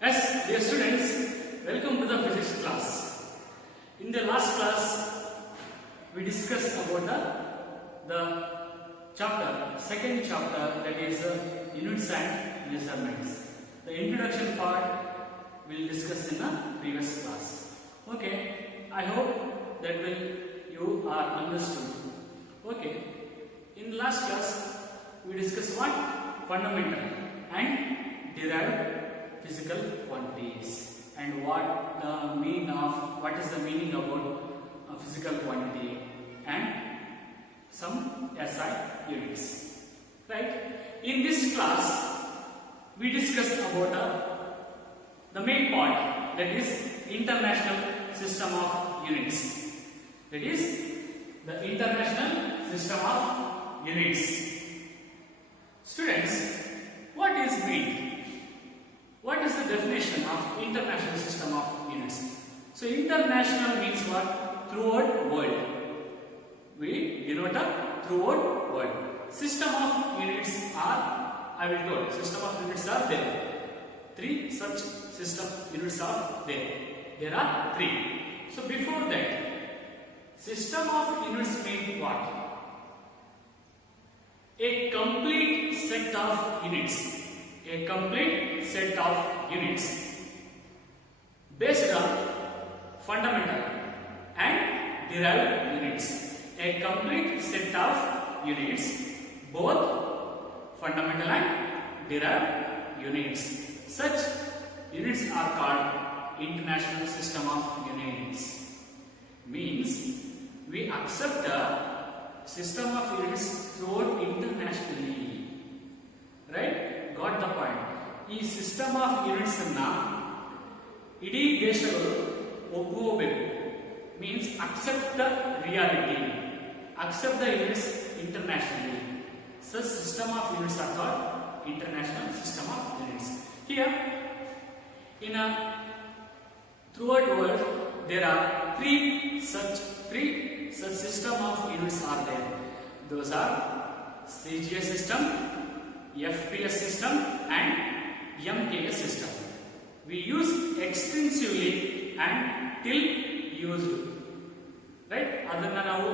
Yes, dear students, welcome to the physics class. In the last class, we discussed about the chapter, second chapter, that is units and measurements. The introduction part we'll discuss in the previous class. Okay, I hope that you are understood. Okay, in the last class, we discussed what? Fundamental and derived physical quantities and what is the meaning about a physical quantity and some SI units. Right? In this class, we discussed about the main part, that is international system of units. That is the international system of units. Students, what is meant? What is the definition of international system of units? So international means what? Throughout world. We denote a throughout world. System of units are, I will tell, system of units are there. Three such system units are there. There are three. So before that, system of units means what? A complete set of units. A complete set of units based on fundamental and derived units. A complete set of units, both fundamental and derived units. Such units are called international system of units. Means we accept the system of units throughout internationally. Right? Got the point. ಈ system of units ಅನ್ನ ಇಡೀ ದೇಶಗಳು ಒಪ್ಪಬೇಕು. Means accept the reality, accept the units internationally. Such system of units are called international system of units. Here, in a throughout world, there are three such system of units are there. Those are CGS system, FPS system and MKS system. We use extensively and till used. Right? ಅದನ್ನ ನಾವು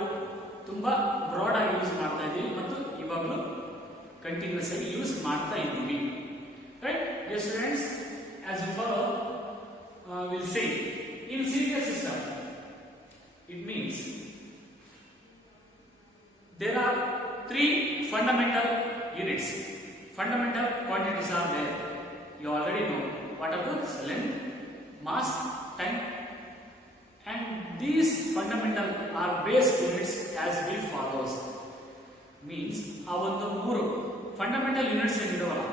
ತುಂಬಾ broad ಆಗಿ use ಮಾಡ್ತಾ ಇದ್ದೀವಿ ಮತ್ತು ಇವಾಗಲೂ continuous ಆಗಿ use ಮಾಡ್ತಾ ಇದ್ದೀವಿ. Right? Dear students, as we follow, we'll say in CGS system, it means there are three fundamental units. Fundamental quantities are there. You already know what are those? Length, mass, time, and these fundamental are base units as we follows. Means ಆ ಒಂದು ಮೂರು fundamental units ಏನಿದಾವಲ್ಲ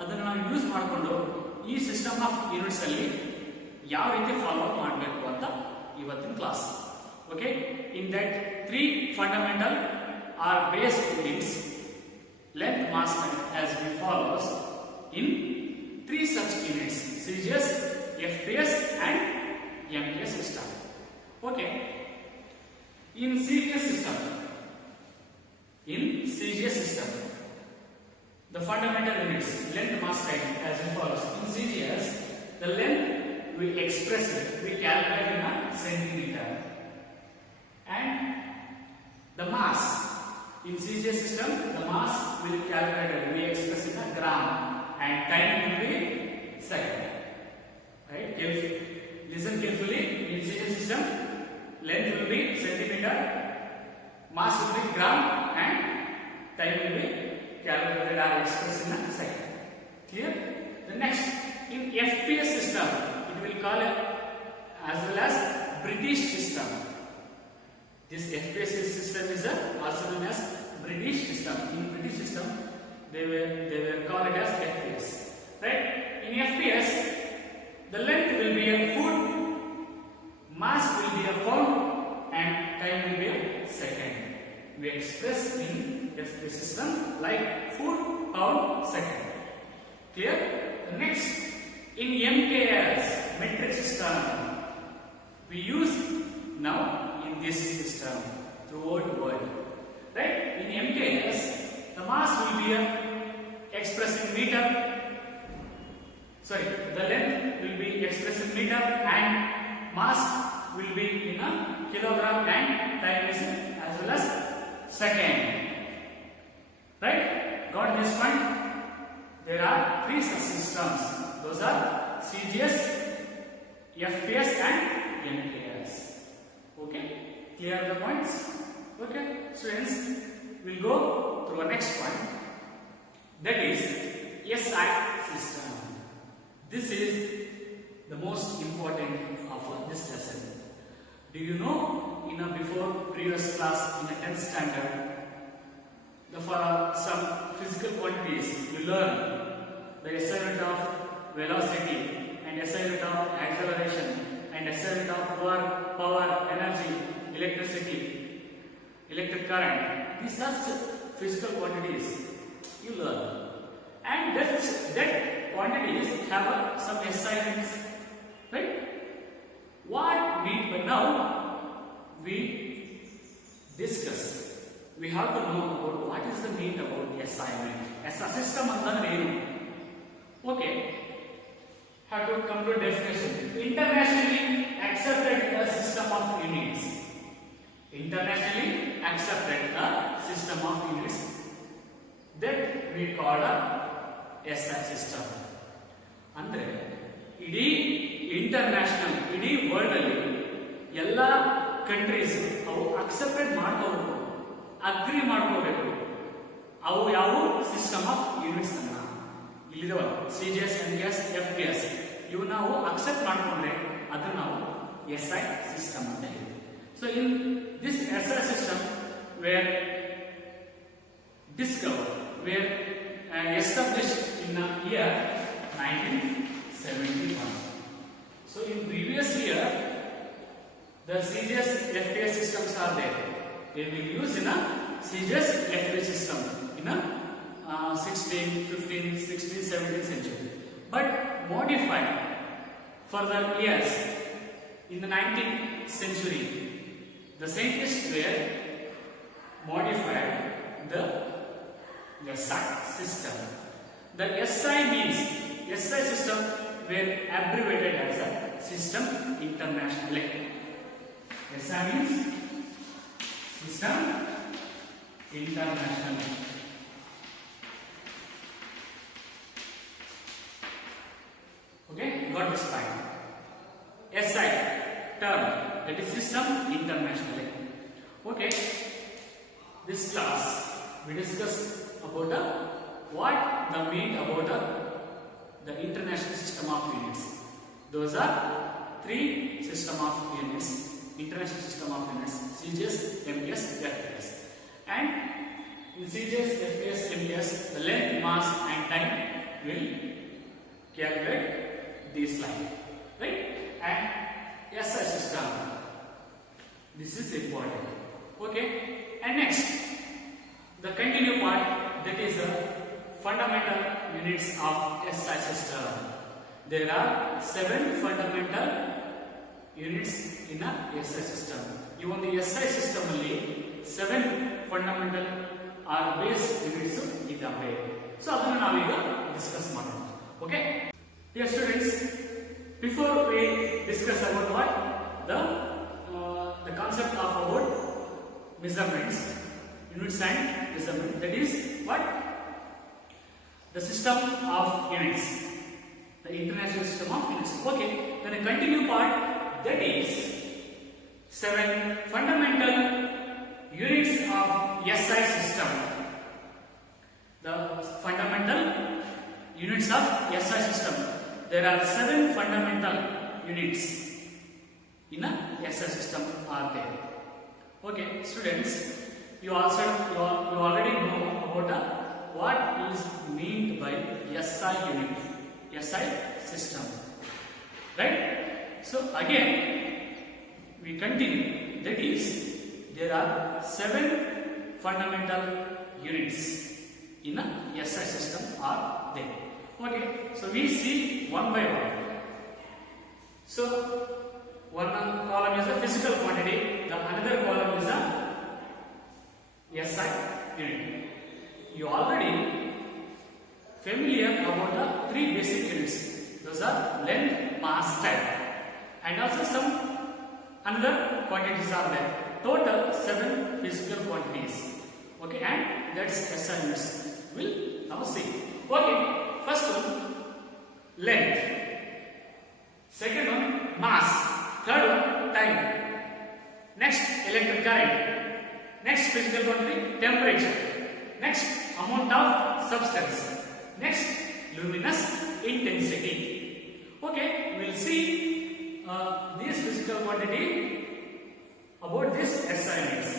ಅದನ್ನು ನಾವು use ಮಾಡಿಕೊಂಡು ಈ system of units ಅಲ್ಲಿ ಯಾವ ರೀತಿ ಫಾಲೋ ಅಪ್ ಮಾಡಬೇಕು ಅಂತ ಇವತ್ತಿನ class. Okay, in that three fundamental are base units, length, mass, time as we follows in three such units: CGS, FPS and MKS system. Okay, in CGS system, the fundamental units length, mass, time as we follows. In CGS, the length we express it, we calculate in a centimeter, and the mass in CGS system, the mass will be calculated, we express in a gram, and time will be second. Right? Listen carefully. In CGS system, length will be centimeter, mass will be gram, and time will be calculated or expressed in a second. Clear? The next, in FPS system, it will call it as well as British system. This FPS system is also known as British system. In British system, they were called as FPS. Right? In FPS, the length will be a foot, mass will be a pound, and time will be a second. We express in FPS system like foot, pound, second. Clear? Next, in MKS metric system, we use now this system throughout the world. Right? In MKS, the mass will be expressed in meter, sorry, the length will be expressed in meter and mass will be in a kilogram and time is as well as second. Right? Got this point? There are three subsystems. Those are CGS, FPS and MKS. Okay? Clear the points? Okay? Students, we'll go through our next point. That is SI system. This is the most important of this lesson. Do you know in a before previous class in a 10th standard, for some physical quantities you learn the SI unit of velocity and SI unit of acceleration and SI unit of work, power, energy, electricity, electric current. These are physical quantities you learn, and that quantities have some SI units, right? What we now we discuss. We have to know about what is the mean about SI unit. SI system antandre. Okay. Have to come to definition. Internationally accepted system of units. Internationally accepted system of units that we call a SI system. Andre idi international idi world alli ella countries avu accepted ಮಾಡ್ಕೋಬೇಕು, agri ಮಾಡ್ಕೋಬೇಕು. ಅವು ಯಾವ system of units ಅನ್ನ ಇಲ್ಲಿದವಲ್ಲ CGS, MKS, FPS ಇವು ನಾವು accept ಮಾಡ್ಕೊಂಡ್ರೆ ಅದನ್ನ ನಾವು SI ಸಿಸ್ಟಮ್ ಅಂತ ಹೇಳ್ತೀವಿ. So in this SI system wear discovered, were established in the year 1971. So in previous year, the CGS FPS systems are there. They will use in a CGS FPS system in a 16, 15, 16, 17th century. But modified for the years in the 19th century, the scientists were modified the SI system. The SI means SI system were abbreviated as a system internationally. SI means system internationally. Okay, got this point. SI term, that is system internationally. Okay, this class we discuss about what the mean about the international system of units. Those are three system of units, international system of units: CGS, MKS, FPS. And in CGS, FPS, MKS, the length, mass and time will calculate this line, right? And SI system, this is important. Okay, and next the continue part, that is the fundamental units of SI system. There are 7 fundamental units in a SI system. Even the SI system only 7 fundamental or base units idave. So adana naviga discuss ಮಾಡೋಣ. Okay, dear students, before we discuss about what the concept of about measurements, units and measurement, that is what the system of units, the international system of units. Okay, then a continue part, that is 7 fundamental units of SI system. The fundamental units of SI system, there are 7 fundamental units in a SI system are there. Okay, students, you already know about what is meant by SI unit, SI system, right? So again we continue, that is there are 7 fundamental units in a SI system are there. Okay, so we see one by one. So one column is a physical quantity, the another column is a SI unit. You already familiar about the 3 basic units. length, mass, time, and also some another quantities are there. Total 7 physical quantities. Okay, and that's SI units. We'll now see. Okay, first one length, second one mass, third one time, next electric current, next physical quantity temperature, next amount of substance, next luminous intensity. Okay, we'll see this physical quantity about this SI units.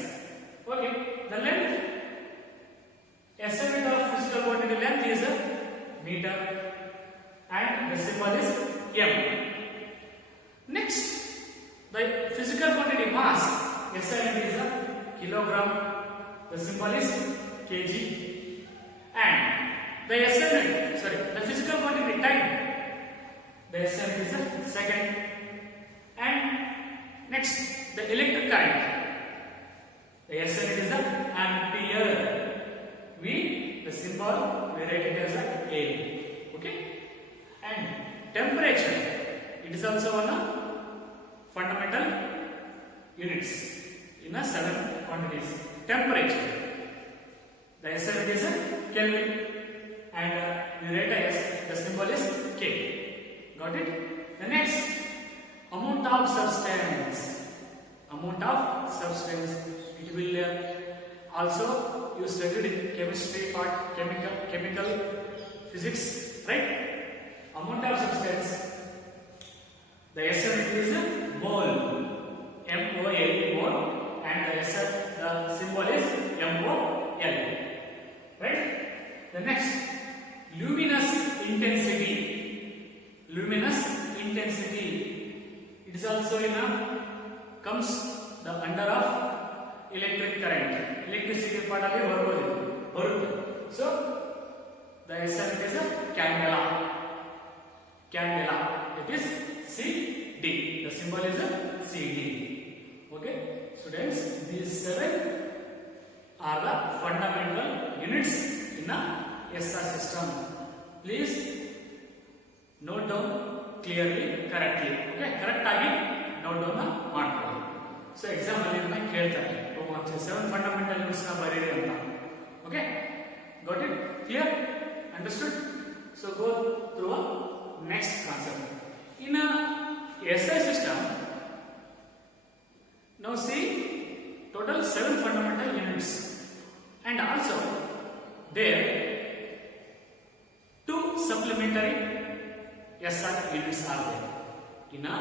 Okay, the length, SI unit of physical quantity length is a meter and the symbol is m. Next, the physical quantity mass, SI unit is a kilogram, the symbol is kg, and the SI unit, the physical quantity time, the SI unit is a second, and next the electric current, the SI unit is a ampere. The symbol we write it as a A. Okay, and temperature, it is also one of fundamental units in a 7 quantities. Temperature, the SI unit is a Kelvin, and we write as the symbol is K. Got it? The next, amount of substance. Amount of substance, it will also you studied in chemistry part, chemical physics, right? Amount of substance, the SI unit is mole, M-O-L, mole, and the symbol is M-O-L, right? The next, luminous intensity. Luminous intensity, it is also in comes the under of electric current. Electricity part of the so the SI unit is a candela. Candela, it is CD. The symbol is a CD. Okay, students, these 7 are the fundamental units in a SI system. Please note down clearly, correctly. Okay, correct agi note down the mark. So exam alli keltare 7 fundamental units na bariri anta. Okay, got it? Clear? Understood? So go through a next concept. In a SI system, now see total 7 fundamental units, and also there 2 supplementary SI units are there. In a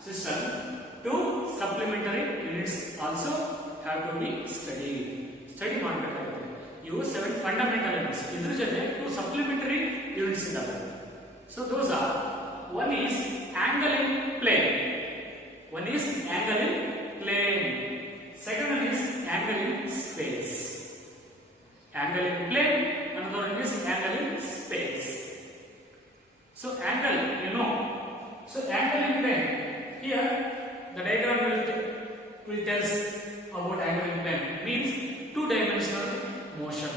system, 2 supplementary units also have to be studied. Study ಮಾಡಬೇಕಾಗುತ್ತೆ. ಇವು 7 fundamental units. ಇದರ ಜೊತೆ 2 supplementary units ಇದ್ದಾವೆ. So those are, one is angle in plane. One is angle in plane. Second one is angle in space. Angle in plane, another one is angle in space. So angle, you know. So angle in plane. Here the diagram will tell us about angle in plane. Means 2-dimensional motion.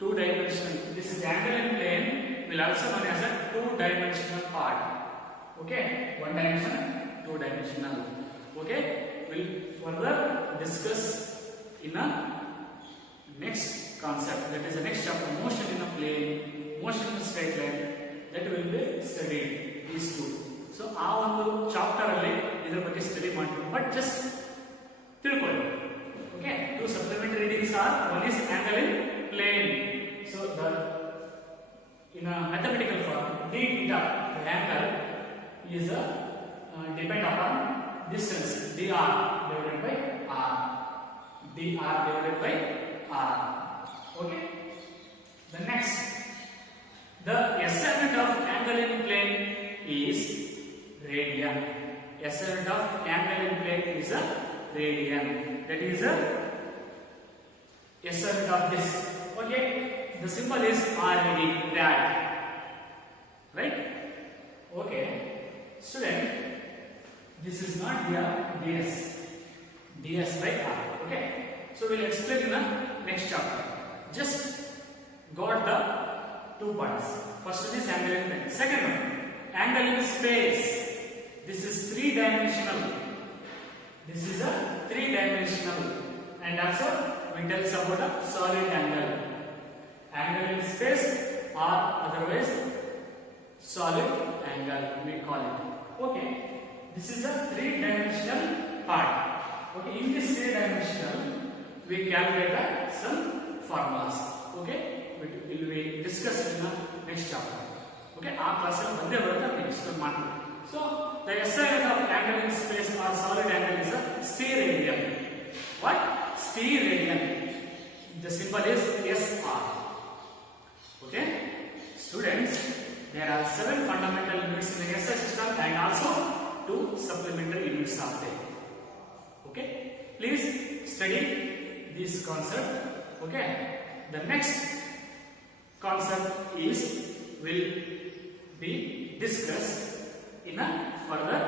2-dimensional. This is angle in plane will also known as a 2-dimensional part. Okay, 1-dimensional, 2-dimensional. Okay, we'll further discuss in a next concept. That is the next chapter. Motion in a plane, motion in a straight line. That will be studied. These 2. So ಆ ಒಂದು chapter ಅಲ್ಲಿ ಇದರ ಬಗ್ಗೆ study ಮಾಡ್ತೀವಿ. But just ತಿಳ್ಕೊಳ್ಳಿ. Okay, 2 supplementary readings are, one is angle in plane. So the in a mathematical form, d theta, the angle is depend upon distance dr divided by r. Dr divided by r. Okay. The next, the SI unit of angle in plane is radian. SI unit of angle in plane is a radian. That is a SI unit of this. Okay, the symbol is rad. Rad. Right? Okay. Student, this is not the ds. ds by r. Okay. So we'll explain in the next chapter. Just got the 2 points. First one is angle in plane. Second one, angle in space. This is three-dimensional. This is a three-dimensional, and also we tell about a solid angle. Angle in space or otherwise solid angle we call it. Okay, this is a three-dimensional part. Okay, in this three-dimensional we calculate some formulas. Okay, we will be discussed in the next chapter. Okay, our class ಬಂದೇ ಬರುತ್ತೆ ನಾವು explain ಮಾಡ್ತೀವಿ. So the SI of angle in space or solid angle is a steradian. What? Steradian. The symbol is SR. Okay, students, there are 7 fundamental units in the SI system and also 2 supplementary units are there. Okay, please study this concept. Okay, the next concept is will be discussed in a further